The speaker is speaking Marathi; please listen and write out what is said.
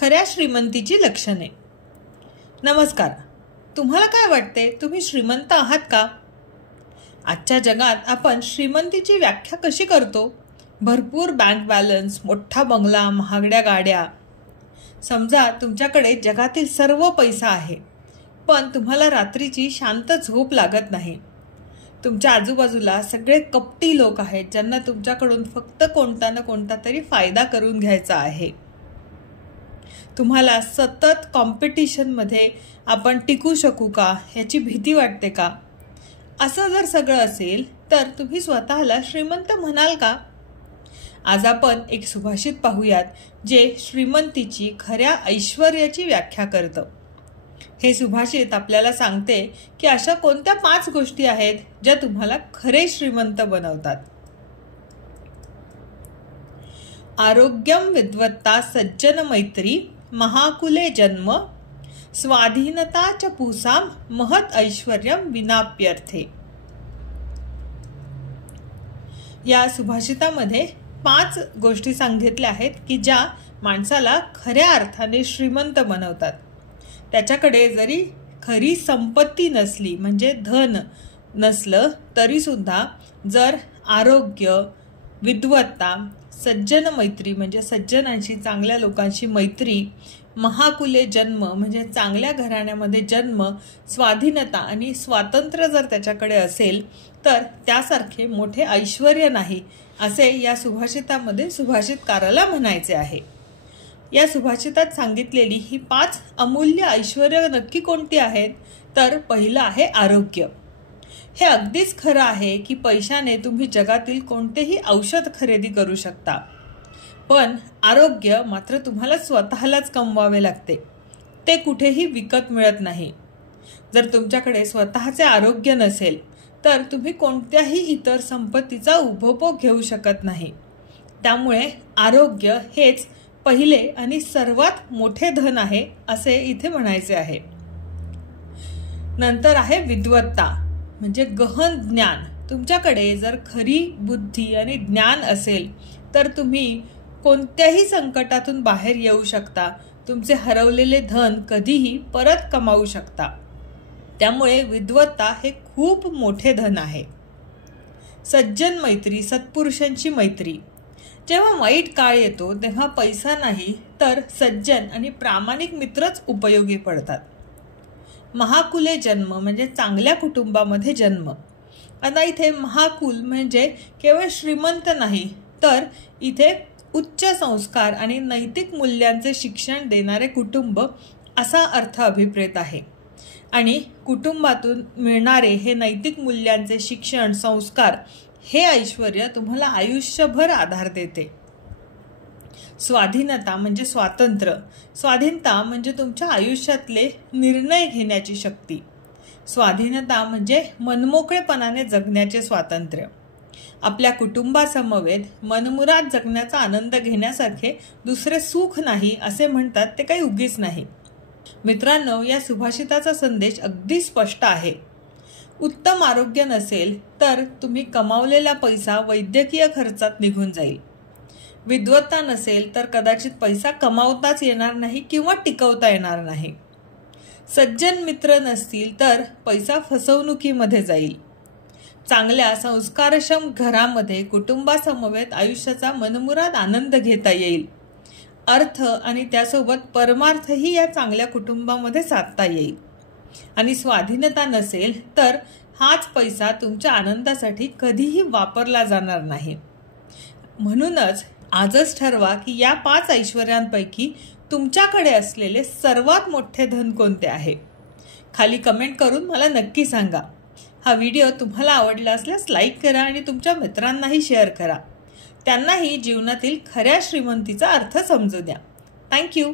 खऱ्या श्रीमंतीची लक्षणे। नमस्कार, तुम्हाला काय वाटते, तुम्ही श्रीमंत आहात का? आजच्या जगात आपण श्रीमंतीची व्याख्या कशी करतो? भरपूर बँक बॅलन्स, मोठा बंगला, महागड्या गाड्या। समजा तुमच्याकडे जगातील सर्व पैसा आहे, पण तुम्हाला रात्रीची शांत झोप लागत नाही। तुमच्या आजूबाजूला सगळे कपटी लोक आहेत, ज्यांना तुमच्याकडून फक्त कोणता ना कोणता तरी फायदा करून घ्यायचा आहे। तुम्हाला सतत कॉम्पिटिशनमध्ये आपण टिकू शकू का याची भीती वाटते का? असं जर सगळं असेल तर तुम्ही स्वतःला श्रीमंत म्हणाल का? आज आपण एक सुभाषित पाहूयात, जे श्रीमंतीची खऱ्या ऐश्वर्याची व्याख्या करतं। हे सुभाषित आपल्याला सांगते की अशा कोणत्या 5 गोष्टी आहेत ज्या तुम्हाला खरे श्रीमंत बनवतात। आरोग्यम विद्वत्ता सज्जन मैत्री महाकुले जन्म स्वाधीनता च पूसाम महत ऐश्वर्यम विनाप्यर्थे। या सुभाषितामध्ये 5 गोष्टी सांगितल्या आहेत की ज्या माणसाला खऱ्या अर्थाने श्रीमंत बनवतात। त्याच्याकडे जरी खरी संपत्ती नसली, म्हणजे धन नसलं तरी सुद्धा जर आरोग्य, विद्वत्ता, सज्जन मैत्री म्हणजे सज्जनांशी, चांगल्या लोकांशी मैत्री, महाकुले जन्म म्हणजे चांगल्या घराण्यामध्ये जन्म, स्वाधीनता आणि स्वातंत्र्य जर त्याच्याकडे असेल तर त्यासारखे मोठे ऐश्वर्य नाही, असे या सुभाषितामध्ये सुभाषितकाराला म्हणायचे आहे। या सुभाषितात सांगितलेली ही 5 अमूल्य ऐश्वर्य नक्की कोणती आहेत? तर पहिलं आहे आरोग्य। हे अगदीच खरं आहे की पैशाने तुम्ही जगातील कोणतेही औषध खरेदी करू शकता, पण आरोग्य मात्र तुम्हाला स्वतःलाच कमवावे लागते। ते कुठेही विकत मिळत नाही। जर तुमच्याकडे स्वतःचे आरोग्य नसेल तर तुम्ही कोणत्याही इतर संपत्तीचा उपभोग घेऊ शकत नाही। त्यामुळे आरोग्य हेच पहिले आणि सर्वात मोठे धन आहे, असे इथे म्हणायचे आहे। नंतर आहे विद्वत्ता, म्हणजे गहन ज्ञान। तुमच्याकडे जर खरी बुद्धी आणि ज्ञान असेल तर तुम्ही कोणत्याही संकटातून बाहेर येऊ शकता, तुमचे हरवलेले धन कधीही परत कमावू शकता। त्यामुळे विद्वत्ता हे खूप मोठे धन आहे। सज्जन मैत्री, सत्पुरुषांची मैत्री। जेव्हा वाईट काळ येतो तेव्हा पैसा नाही तर सज्जन आणि प्रामाणिक मित्रच उपयोगी पडतात। महाकुले जन्म म्हणजे चांगल्या कुटुंबामध्ये जन्म। आता इथे महाकुल म्हणजे केवळ श्रीमंत नाही, तर इथे उच्च संस्कार आणि नैतिक मूल्यांचे शिक्षण देणारे कुटुंब असा अर्थ अभिप्रेत आहे। आणि कुटुंबातून मिळणारे हे नैतिक मूल्यांचे शिक्षण, संस्कार, हे ऐश्वर्य तुम्हाला आयुष्यभर आधार देते। स्वाधीनता म्हणजे स्वातंत्र्य। स्वाधीनता म्हणजे तुमच्या आयुष्यातले निर्णय घेण्याची शक्ती। स्वाधीनता म्हणजे मनमोकळेपणाने जगण्याचे स्वातंत्र्य। आपल्या कुटुंबासमवेत मनमुराद जगण्याचा आनंद घेण्यासारखे दुसरे सुख नाही, असे म्हणतात ते काही उगीच नाही। मित्रांनो, या सुभाषिताचा संदेश अगदी स्पष्ट आहे। उत्तम आरोग्य नसेल तर तुम्ही कमावलेला पैसा वैद्यकीय खर्चात निघून जाईल। विद्वत्ता नसेल तर कदाचित पैसा कमावताच येणार नाही किंवा टिकवता येणार नाही। सज्जन मित्र नसतील तर पैसा फसवणुकीमध्ये जाईल। चांगल्या संस्कारक्षम घरामध्ये कुटुंबासमवेत आयुष्याचा मनमुराद आनंद घेता येईल। अर्थ आणि त्यासोबत परमार्थही या चांगल्या कुटुंबामध्ये साधता येईल। आणि स्वाधीनता नसेल तर हाच पैसा तुमच्या आनंदासाठी कधीही वापरला जाणार नाही। म्हणूनच आजच ठरवा की या 5 ऐश्वर्यांपैकी तुमच्याकडे असलेले सर्वात मोठे धन कोणते आहे। खाली कमेंट करून मला नक्की सांगा। हा व्हिडिओ तुम्हाला आवडला असल्यास लाईक करा आणि तुमच्या मित्रांनाही शेअर करा। त्यांनाही जीवनातील खऱ्या श्रीमंतीचा अर्थ समजू द्या। थँक्यू।